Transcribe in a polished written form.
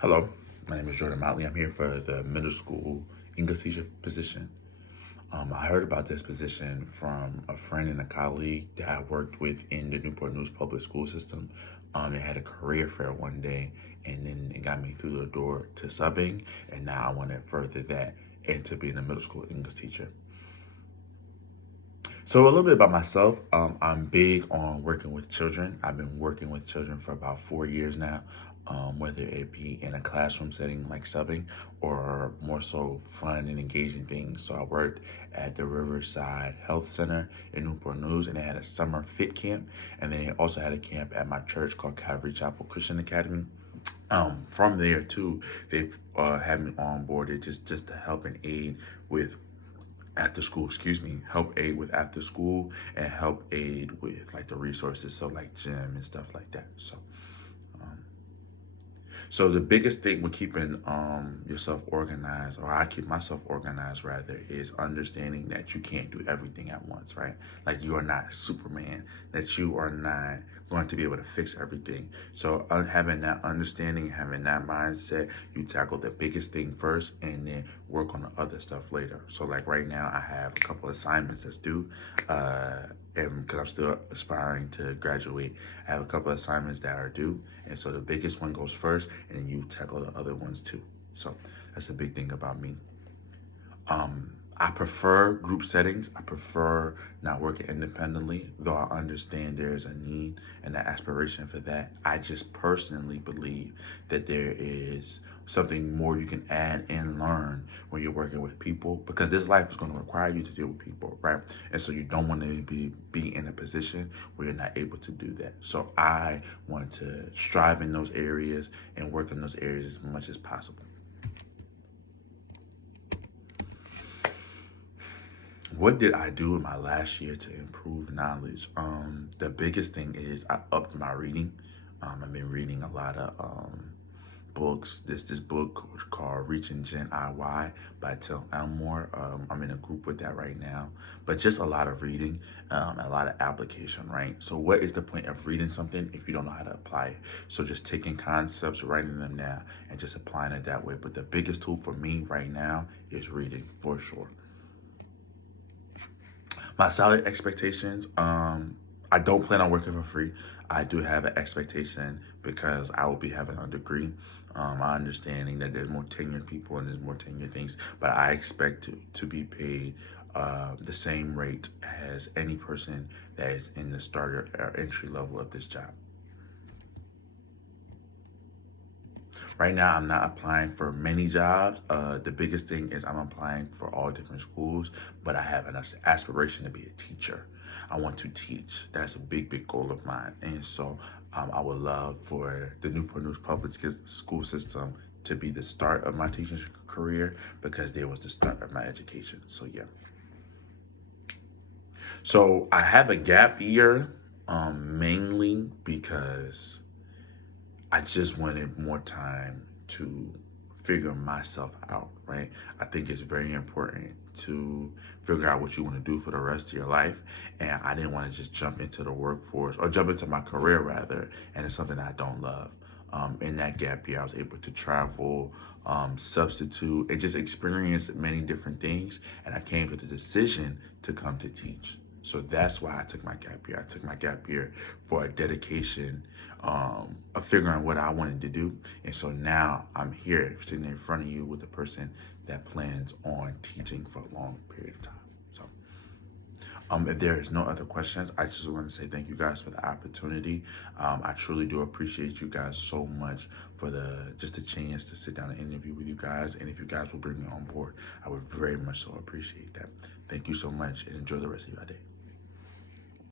Hello, my name is Jordan Motley. I'm here for the middle school English teacher position. I heard about this position from a friend and a colleague that I worked with in the Newport News public school system. It had a career fair one day, and then it got me through the door to subbing, and now I want to further that into being a middle school English teacher. So a little bit about myself. I'm big on working with children. I've been working with children for about 4 years now, whether it be in a classroom setting like subbing or more so fun and engaging things. So I worked at the Riverside Health Center in Newport News, and they had a summer fit camp. And they also had a camp at my church called Calvary Chapel Christian Academy. From there too, they had me on board just to help and aid with after school, help aid with after school and help aid with like the resources, so like gym and stuff like that. So the biggest thing with keeping yourself organized, or I keep myself organized rather, is understanding that you can't do everything at once, right? Like you are not Superman, that you are not going to be able to fix everything. So having that understanding, having that mindset, you tackle the biggest thing first and then work on the other stuff later. So like right now I have a couple assignments that's due. And because I'm still aspiring to graduate, I have a couple of assignments that are due. And so the biggest one goes first, and then you tackle the other ones too. So that's a big thing about me. I prefer group settings. I prefer not working independently, though I understand there's a need and an aspiration for that. I just personally believe that there is something more you can add and learn when you're working with people, because this life is going to require you to deal with people, right? And so you don't want to be in a position where you're not able to do that. So I want to strive in those areas and work in those areas as much as possible. What did I do in my last year to improve knowledge? The biggest thing is I upped my reading. I've been reading a lot of books. This book called Reaching Gen IY by Till Elmore. I'm in a group with that right now. But just a lot of reading, a lot of application, right? So what is the point of reading something if you don't know how to apply it? So just taking concepts, writing them down, and just applying it that way. But the biggest tool for me right now is reading, for sure. My salary expectations, I don't plan on working for free. I do have an expectation because I will be having a degree. I understanding that there's more tenured people and there's more tenured things, but I expect to be paid the same rate as any person that is in the starter or entry level of this job. Right now, I'm not applying for many jobs. The biggest thing is I'm applying for all different schools, but I have an aspiration to be a teacher. I want to teach. That's a big goal of mine. And so I would love for the Newport News public school system to be the start of my teaching career, because there was the start of my education. So yeah. So I have a gap year, mainly because I just wanted more time to figure myself out, right? I think it's very important to figure out what you want to do for the rest of your life. And I didn't want to just jump into the workforce, or jump into my career rather, and it's something I don't love. In that gap year, I was able to travel, substitute, and just experience many different things. And I came to the decision to come to teach. So that's why I took my gap year. I took my gap year for a dedication of figuring what I wanted to do. And so now I'm here sitting in front of you with a person that plans on teaching for a long period of time. So if there is no other questions, I just want to say thank you guys for the opportunity. I truly do appreciate you guys so much for just the chance to sit down and interview with you guys. And if you guys will bring me on board, I would very much so appreciate that. Thank you so much, and enjoy the rest of your day.